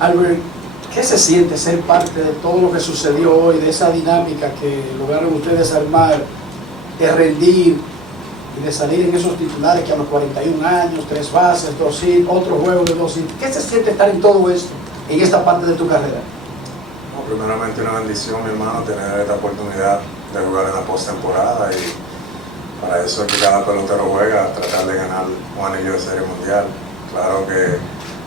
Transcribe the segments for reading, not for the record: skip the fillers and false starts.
Albert, ¿qué se siente ser parte de todo lo que sucedió hoy, de esa dinámica que lograron ustedes armar, de rendir y de salir en esos titulares que a los 41 años, 3 bases, 2 hits, otro juego de 2 hits? ¿Qué se siente estar en todo esto, en esta parte de tu carrera? No, primeramente una bendición, mi hermano, tener esta oportunidad de jugar en la postemporada, y para eso es que cada pelotero juega, tratar de ganar un anillo de serie mundial. Claro que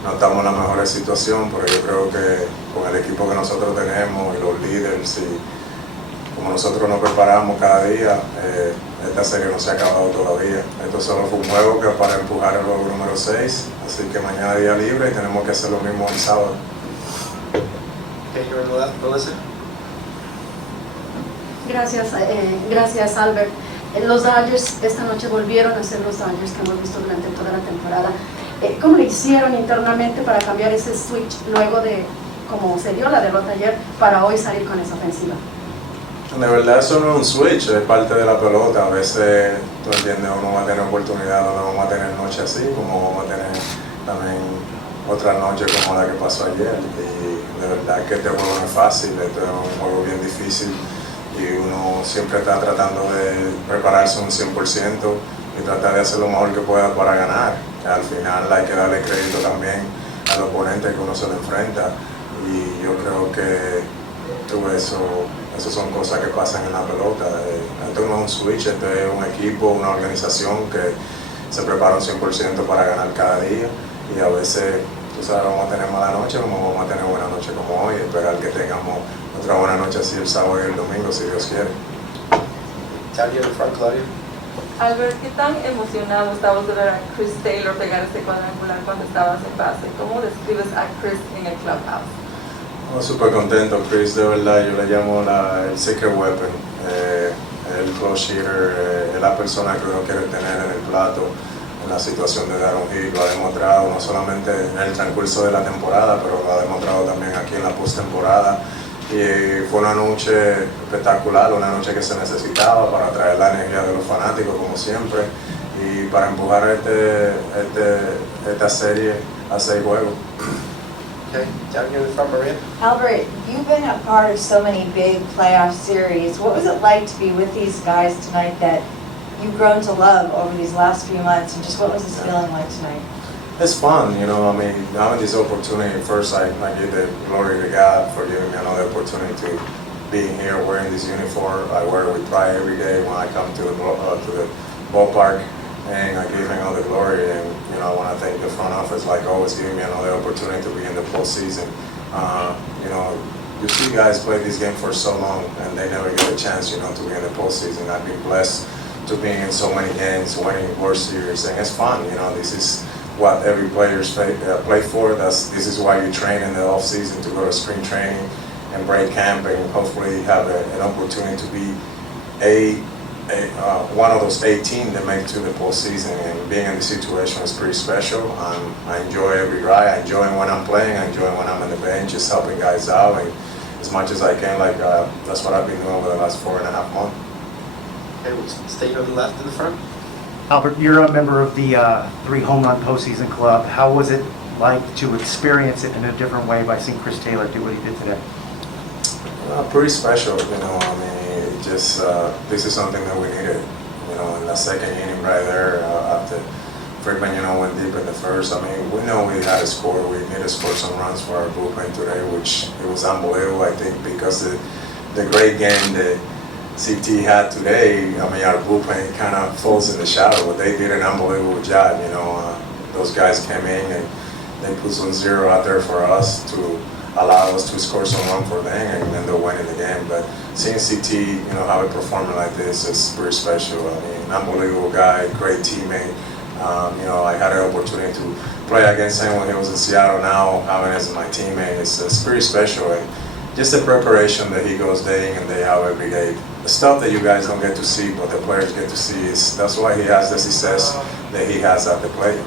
no estamos en la mejor situación, pero yo creo que con el equipo que nosotros tenemos y los líderes y como nosotros nos preparamos cada día, esta serie no se ha acabado todavía. Esto solo fue un juego que para empujar el juego número 6, así que mañana día libre y tenemos que hacer lo mismo el sábado. Gracias Albert. Los Dodgers esta noche volvieron a ser los Dodgers que hemos visto durante toda la temporada. ¿Cómo le hicieron internamente para cambiar ese switch luego de cómo se dio la derrota ayer para hoy salir con esa ofensiva? De verdad eso no es un switch, es parte de la pelota. A veces, tú entiendes, uno va a tener oportunidad, no vamos a tener noche así, como vamos a tener también otra noche como la que pasó ayer. Y de verdad que este juego no es fácil, este es un juego bien difícil y uno siempre está tratando de prepararse un 100% y tratar de hacer lo mejor que pueda para ganar. Al final hay que darle crédito también al oponente que uno se le enfrenta, y yo creo que eso son cosas que pasan en la pelota. Esto no es un switch, esto es un equipo, una organización que se prepara un 100% para ganar cada día, y a veces, tú sabes, vamos a tener mala noche como vamos a tener buena noche como hoy, esperar que tengamos otra buena noche así el sábado y el domingo, si Dios quiere. Albert, ¿qué tan emocionado estabas de ver a Chris Taylor pegar ese cuadrangular cuando estabas en base? ¿Cómo describes a Chris en el clubhouse? Súper contento. Chris, de verdad, yo le llamo el secret weapon, el close hitter, es la persona que uno quiere tener en el plato en la situación de dar un hit. Lo ha demostrado no solamente en el transcurso de la temporada, pero lo ha demostrado también aquí en la postemporada. Y fue una noche espectacular, una noche que se necesitaba para traer la energía de los fanáticos, como siempre, y para empujar esta serie a 6 juegos. Okay, down here in the front, Maria. Albert, you've been a part of so many big playoff series. What was it like to be with these guys tonight that you've grown to love over these last few months, and just what was this feeling like tonight? It's fun, you know. I mean, having this opportunity, first I give the glory to God for giving me another opportunity to be here wearing this uniform. I wear it with pride every day when I come to the ballpark, and I give him all the glory. And you know, I want to thank the front office, like always, giving me another opportunity to be in the postseason. You know, you see guys play this game for so long, and they never get a chance, you know, to be in the postseason. I've been blessed to be in so many games, winning World Series, and it's fun. You know, this is what every player play for. This is why you train in the off season, to go to spring training and break camp, and hopefully have an opportunity to be one of those 18 that make it to the postseason. And being in the situation is pretty special. I enjoy every ride. I enjoy when I'm playing. I enjoy when I'm on the bench, just helping guys out, and as much as I can. That's what I've been doing over the last 4.5 months. Okay, we'll stay here on the left in the front. Albert, you're a member of the 3 home run postseason club. How was it like to experience it in a different way by seeing Chris Taylor do what he did today? Pretty special, you know. I mean, just this is something that we needed, you know. In the second inning, right there, after Friedman, you know, went deep in the first. I mean, we know we had to score. We needed to score some runs for our bullpen today, which it was unbelievable. I think because the great game that CT had today, I mean, our bullpen kind of falls in the shadow, but they did an unbelievable job. You know, those guys came in and they put some zero out there for us to allow us to score some run for them and end up winning the game. But seeing CT, you know, how he performing like this is pretty special. I mean, an unbelievable guy, great teammate. You know, I had an opportunity to play against him when he was in Seattle. Now having him as my teammate, it's pretty special. And just the preparation that he goes day in and day out every day. The stuff that you guys don't get to see, but the players get to see, that's why he has the success that he has at the plate.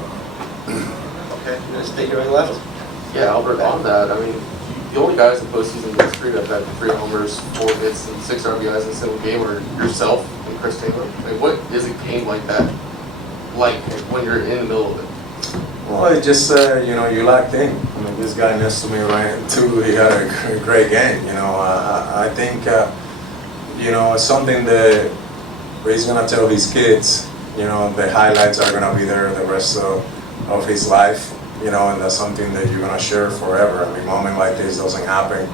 Okay, you're going to stay here on the left. Yeah, Albert, on that, I mean, the only guys in postseason in history that have had 3 homers, 4 hits, and 6 RBIs in a single game are yourself and Chris Taylor. I mean, what is a game like that like when you're in the middle of it? Well, it just, you know, you locked in. I mean, this guy next to me right too, he had a great game. You know, I think you know, it's something that he's gonna tell his kids. You know, the highlights are gonna be there the rest of his life. You know, and that's something that you're gonna share forever. I mean, moment like this doesn't happen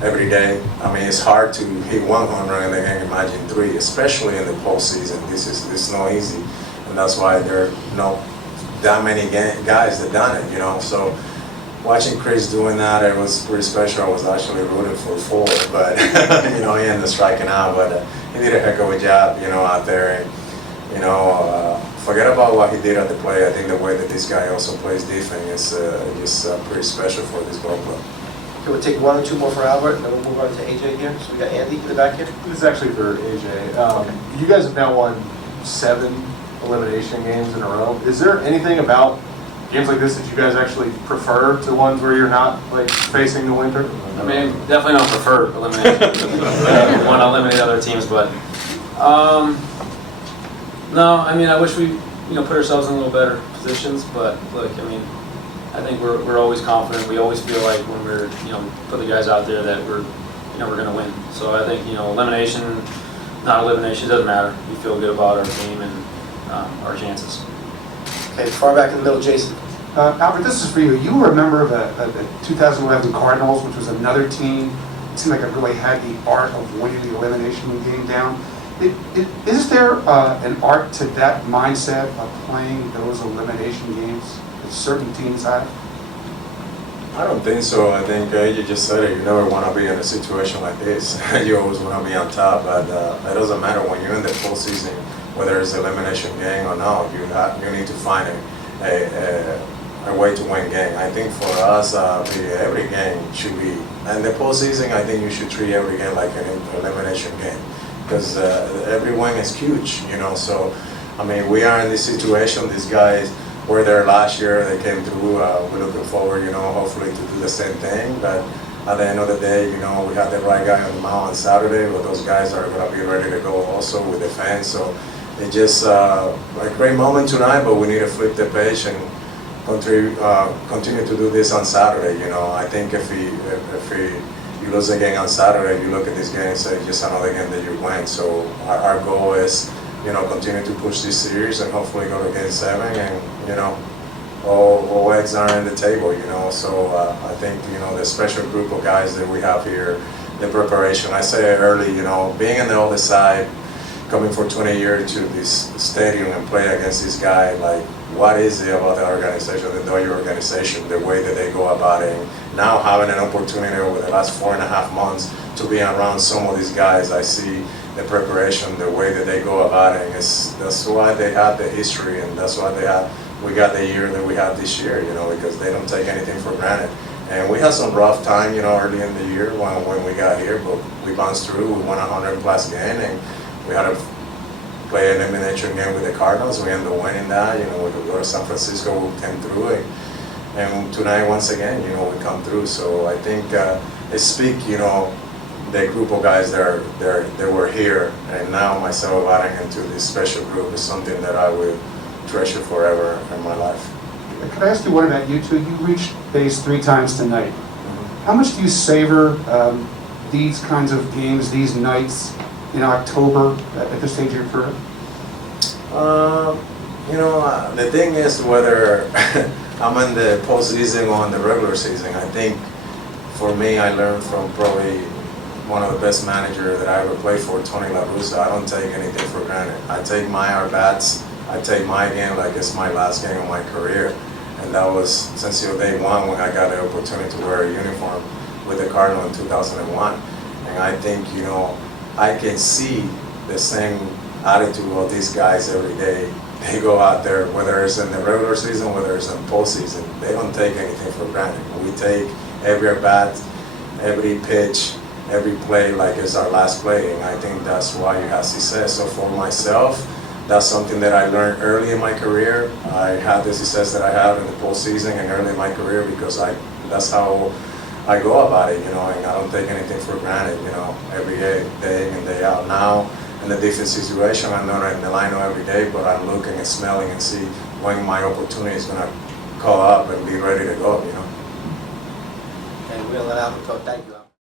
every day. I mean, it's hard to hit 1 home run and then imagine 3, especially in the postseason. This is not easy, and that's why there are not that many guys that done it. You know, so watching Chris doing that, it was pretty special. I was actually rooting for 4, but you know, he ended up striking out. But he did a heck of a job, you know, out there, and you know, forget about what he did at the plate. I think the way that this guy also plays defense is just pretty special for this ball club. Okay, we'll take 1 or 2 more for Albert, and then we'll move on to AJ here. So we got Andy in the back here. This is actually for AJ. You guys have now won 7 elimination games in a row. Is there anything about games like this that you guys actually prefer to ones where you're not like facing the winter? I mean, definitely don't prefer elimination. Want to eliminate other teams, but no. I mean, I wish we put ourselves in a little better positions. But look, I mean, I think we're always confident. We always feel like when we're put the guys out there that we're going to win. So I think elimination, not elimination, doesn't matter. We feel good about our team and our chances. Okay, far back in the middle, Jason. Albert, this is for you. You were a member of the 2011 Cardinals, which was another team. It seemed like it really had the art of winning the elimination game down. Is there an art to that mindset of playing those elimination games that certain teams have? I don't think so. I think you just said it. You never want to be in a situation like this. You always want to be on top, but it doesn't matter when you're in the postseason, whether it's an elimination game or not. You need to find a way to win game. I think for us, every game should be, and the postseason, I think you should treat every game like an elimination game, because every win is huge, so, I mean, we are in this situation. These guys were there last year, they came through, we're looking forward, hopefully to do the same thing, but at the end of the day, we have the right guy on the mound on Saturday, but those guys are going to be ready to go also with the fans, so it's just a great moment tonight, but we need to flip the page and continue to do this on Saturday. I think if you lose a game on Saturday, you look at this game and say just another game that you win. So our goal is, continue to push this series and hopefully go to Game 7 and all eggs are on the table. So I think the special group of guys that we have here, the preparation. I say early, being on the other side, coming for 20 years to this stadium and play against this guy, like, what is it about the organization, the Dodger organization, the way that they go about it? Now having an opportunity over the last 4.5 months to be around some of these guys, I see the preparation, the way that they go about it. That's why they have the history, and that's why we got the year that we have this year, because they don't take anything for granted. And we had some rough time, early in the year when we got here, but we bounced through. We won 100+ game, and we had to play an elimination game with the Cardinals. We ended up winning that. We could go to San Francisco, we came through it. And tonight, once again, we come through. So I think it speaks, the group of guys that were here, and now myself adding into this special group is something that I will treasure forever in my life. Could I ask you one about you two? You reached base 3 times tonight. How much do you savor these kinds of games, these nights in October at this stage of your career? The thing is whether I'm in the postseason or in the regular season. I think for me, I learned from probably one of the best managers that I ever played for, Tony La Russa. I don't take anything for granted. I take my at-bats, I take my game like it's my last game of my career. And that was since day one when I got the opportunity to wear a uniform with the Cardinal in 2001. And I think, I can see the same attitude of these guys every day. They go out there, whether it's in the regular season, whether it's in postseason, they don't take anything for granted. We take every at-bat, every pitch, every play like it's our last play, and I think that's why you have success. So for myself, that's something that I learned early in my career. I had the success that I have in the postseason and early in my career because that's how I go about it, and I don't take anything for granted, every day in and day out. Now, in a different situation, I'm not in the lineup every day, but I'm looking and smelling and see when my opportunity is going to call up and be ready to go, we're gonna let Albert talk. Thank you, Albert.